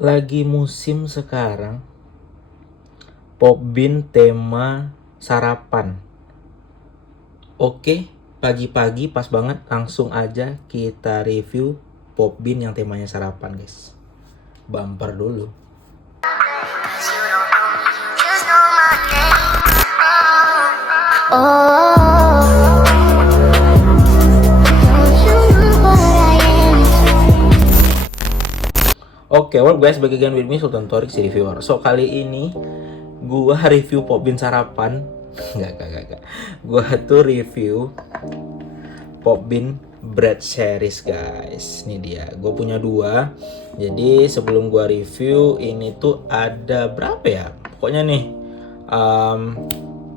Lagi musim sekarang Pop Bean tema sarapan. Oke, pagi-pagi pas banget langsung aja kita review Pop Bean yang temanya sarapan, guys. Bumper dulu. Oke, well guys, back again with me Sultan Torik si reviewer. So kali ini gua review Pop Bean sarapan. Enggak. Gua tuh review Pop Bean bread series, guys. Ini dia. Gue punya dua. Jadi sebelum gua review ini tuh ada berapa ya? Pokoknya nih,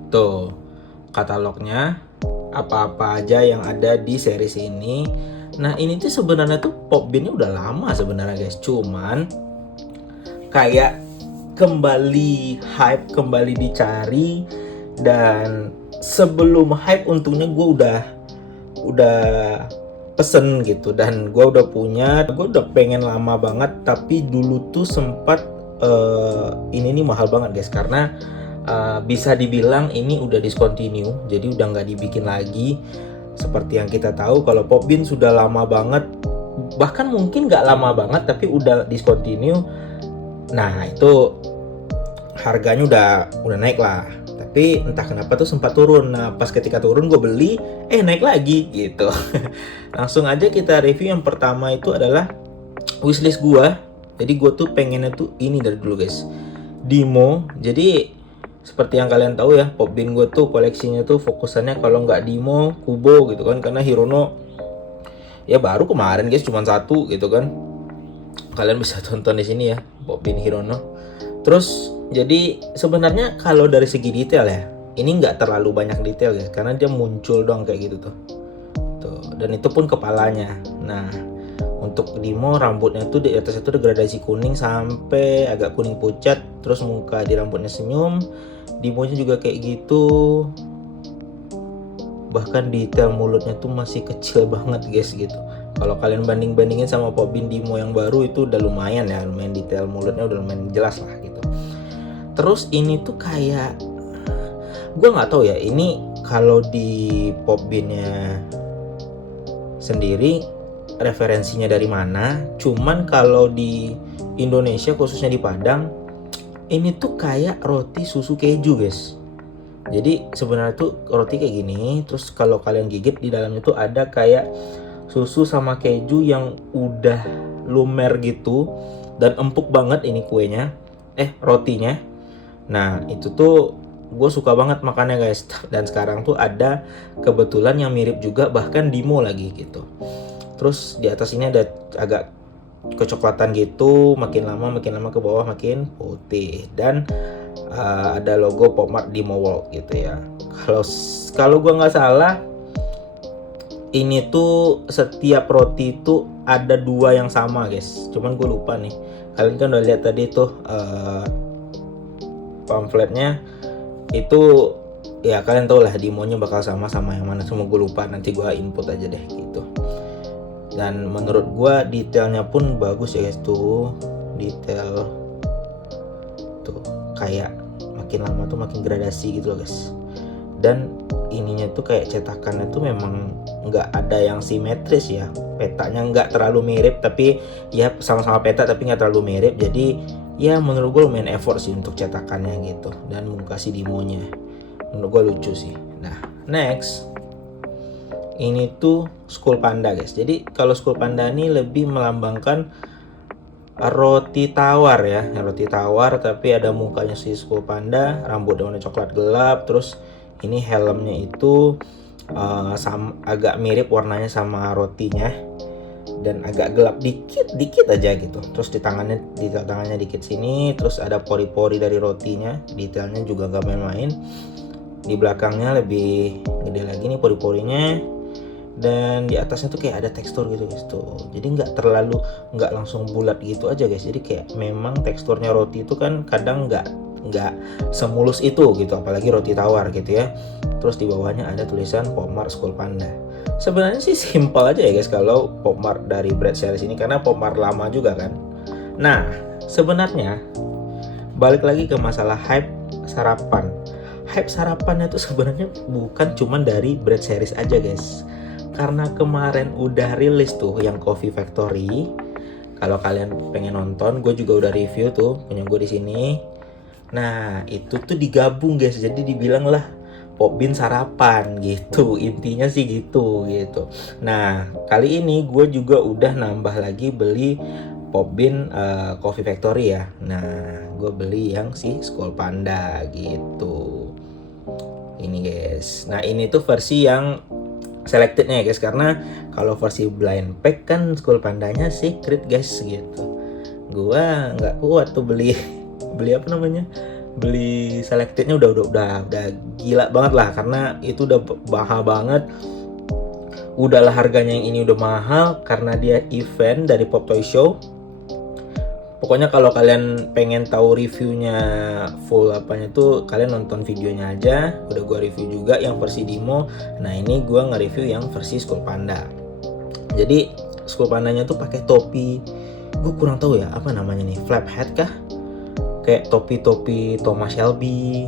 tuh katalognya apa-apa aja yang ada di series ini. Nah ini tuh sebenarnya tuh Pop Bean-nya udah lama sebenarnya, guys. Cuman kayak kembali hype, kembali dicari, dan sebelum hype untungnya gue udah pesen gitu, dan gue udah punya, gue udah pengen lama banget. Tapi dulu tuh sempat ini nih mahal banget, guys, karena bisa dibilang ini udah discontinue, jadi udah nggak dibikin lagi. Seperti yang kita tahu kalau Pop Bean sudah lama banget, bahkan mungkin nggak lama banget tapi udah discontinue. Nah itu harganya udah naik lah, tapi entah kenapa tuh sempat turun. Nah pas ketika turun gue beli, naik lagi gitu. Langsung aja kita review. Yang pertama itu adalah wishlist gue. Jadi gue tuh pengennya tuh ini dari dulu, guys, Dimo. Jadi seperti yang kalian tahu ya, Pop Bean gue tuh koleksinya tuh fokusannya kalau nggak Dimo, Kubo gitu kan, karena Hirono ya baru kemarin, guys, cuma satu gitu kan. Kalian bisa tonton di sini ya, Pop Bean Hirono. Terus jadi sebenarnya kalau dari segi detail ya, ini nggak terlalu banyak detail ya, karena dia muncul doang kayak gitu tuh. Dan itu pun kepalanya. Nah untuk Dimo rambutnya tuh di atas itu ada gradasi kuning sampai agak kuning pucat, terus muka di rambutnya senyum. Dimonya juga kayak gitu, bahkan detail mulutnya tuh masih kecil banget, guys, gitu. Kalau kalian bandingin sama Pop Bean Dimo yang baru itu udah lumayan ya, lumayan detail mulutnya udah lumayan jelas lah gitu. Terus ini tuh kayak gue nggak tahu ya, ini kalau di Pop Bean-nya sendiri referensinya dari mana. Cuman kalau di Indonesia khususnya di Padang, ini tuh kayak roti susu keju, guys. Jadi sebenarnya tuh roti kayak gini, terus kalau kalian gigit di dalamnya tuh ada kayak susu sama keju yang udah lumer gitu, dan empuk banget ini kuenya, rotinya. Nah itu tuh gue suka banget makannya, guys. Dan sekarang tuh ada kebetulan yang mirip juga, bahkan Dimo lagi gitu. Terus di atas ini ada agak kecoklatan gitu, makin lama ke bawah makin putih, dan ada logo Pop Mart Dimo World gitu ya. Kalau gue nggak salah, ini tuh setiap roti itu ada dua yang sama, guys. Cuman gue lupa nih. Kalian kan udah lihat tadi tuh pamfletnya itu ya, kalian tau lah Dimonya bakal sama yang mana. Cuma gue lupa, nanti gue input aja deh gitu. Dan menurut gue detailnya pun bagus ya, guys. Tuh detail tuh kayak makin lama tuh makin gradasi gitu loh, guys. Dan ininya tuh kayak cetakannya tuh memang nggak ada yang simetris ya, petanya nggak terlalu mirip, tapi ya sama-sama peta tapi nggak terlalu mirip. Jadi ya menurut gue lumayan effort sih untuk cetakannya gitu, dan kasih Dimonya menurut gue lucu sih. Nah next ini tuh School Panda, guys. Jadi kalau School Panda ini lebih melambangkan roti tawar ya, roti tawar tapi ada mukanya si School Panda, rambut warna coklat gelap. Terus ini helmnya itu agak mirip warnanya sama rotinya, dan agak gelap dikit aja gitu. Terus di tangannya dikit sini, terus ada pori-pori dari rotinya, detailnya juga gak main-main. Di belakangnya lebih gede lagi nih pori-porinya, dan di atasnya tuh kayak ada tekstur gitu, guys, tuh. Jadi nggak langsung bulat gitu aja, guys. Jadi kayak memang teksturnya roti itu kan kadang nggak semulus itu gitu, apalagi roti tawar gitu ya. Terus di bawahnya ada tulisan Pop Mart School Panda. Sebenarnya sih simpel aja ya, guys, kalau Pop Mart dari bread series ini, karena Pop Mart lama juga kan. Nah, sebenarnya balik lagi ke masalah hype sarapan. Hype sarapannya tuh sebenarnya bukan cuman dari bread series aja guys. Karena kemarin udah rilis tuh yang Coffee Factory. Kalau kalian pengen nonton, gue juga udah review tuh punya gue di sini. Nah, itu tuh digabung guys. Jadi dibilang lah Pop Bean sarapan gitu. Intinya sih gitu. Nah, kali ini gue juga udah nambah lagi beli Pop Bean Coffee Factory ya. Nah, gue beli yang si Skol Panda gitu. Ini guys. Nah, ini tuh versi yang selectednya ya guys, karena kalau versi blind pack kan Skol Pandanya secret guys gitu. Gua nggak kuat tuh beli apa namanya, beli selectednya udah gila banget lah, karena itu udah mahal banget. Udahlah harganya yang ini udah mahal karena dia event dari Pop Toy Show. Pokoknya kalau kalian pengen tahu reviewnya full apanya tuh, kalian nonton videonya aja. Udah gua review juga yang versi demo. Nah, ini gua nge-review yang versi Skol Panda. Jadi Skol Pandanya tuh pakai topi. Gue kurang tahu ya apa namanya nih, flap hat kah? Kayak topi Thomas Shelby.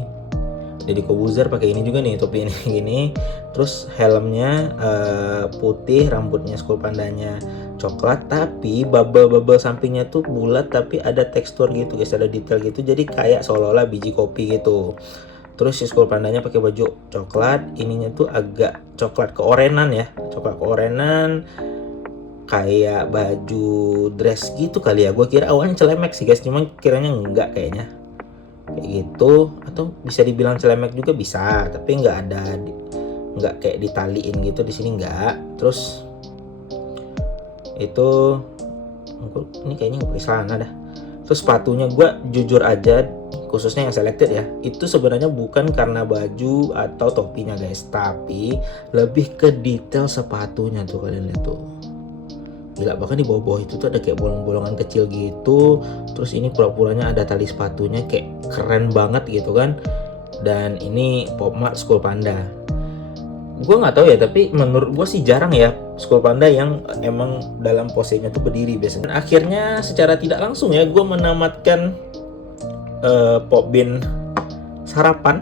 Deddy Corbuzier pakai ini juga nih, topi ini gini. Terus helmnya putih, rambutnya Skol Pandanya coklat, tapi bubble sampingnya tuh bulat tapi ada tekstur gitu guys, ada detail gitu, jadi kayak seolah-olah biji kopi gitu. Terus si Skol Pandanya pakai baju coklat, ininya tuh agak coklat keorenan ya, coklat keorenan kayak baju dress gitu kali ya. Gue kira awalnya celemek sih guys, cuman kiranya enggak kayaknya kayak gitu, atau bisa dibilang celemek juga bisa, tapi nggak kayak ditaliin gitu di sini nggak. Terus itu ini kayaknya nggak pakai celana dah. Terus sepatunya gue jujur aja, khususnya yang selected ya, itu sebenarnya bukan karena baju atau topinya guys, tapi lebih ke detail sepatunya tuh. Kalian lihat tuh, gila, bahkan di bawah-bawah itu tuh ada kayak bolong-bolongan kecil gitu. Terus ini pura-puranya ada tali sepatunya, kayak keren banget gitu kan. Dan ini Pop Mart Skol Panda. Gue nggak tahu ya, tapi menurut gue sih jarang ya Skol Panda yang emang dalam posenya tuh berdiri biasanya. Dan akhirnya secara tidak langsung ya gue menamatkan Pop Bean sarapan.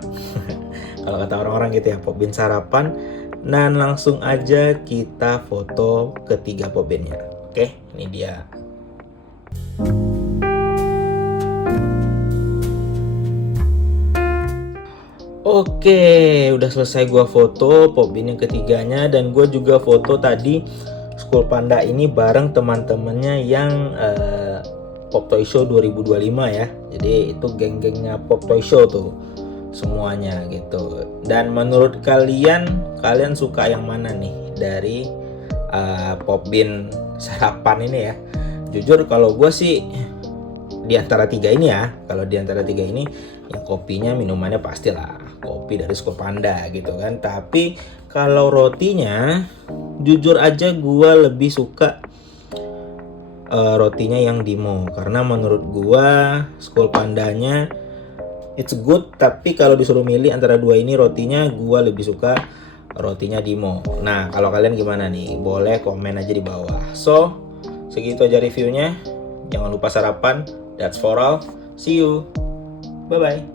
Kalau kata orang-orang gitu ya, Pop Bean sarapan. Dan langsung aja kita foto ketiga Pop Bean-nya. Oke, ini dia. Oke, udah selesai gua foto Pop Bean yang ketiganya, dan gua juga foto tadi Skol Panda ini bareng teman-temannya yang Pop Toy Show 2025 ya. Jadi itu geng-gengnya Pop Toy Show tuh semuanya gitu. Dan menurut kalian suka yang mana nih dari Pop Bean sarapan ini ya? Jujur kalau gue sih di antara tiga ini ya, kalau di antara tiga ini yang kopinya, minumannya pastilah kopi dari Skol Panda gitu kan. Tapi kalau rotinya jujur aja gue lebih suka rotinya yang Dimo, karena menurut gue Skol Pandanya it's good, tapi kalau disuruh milih antara dua ini rotinya, gue lebih suka rotinya Dimo. Nah, kalau kalian gimana nih? Boleh komen aja di bawah. So, segitu aja reviewnya. Jangan lupa sarapan. That's for all. See you. Bye-bye.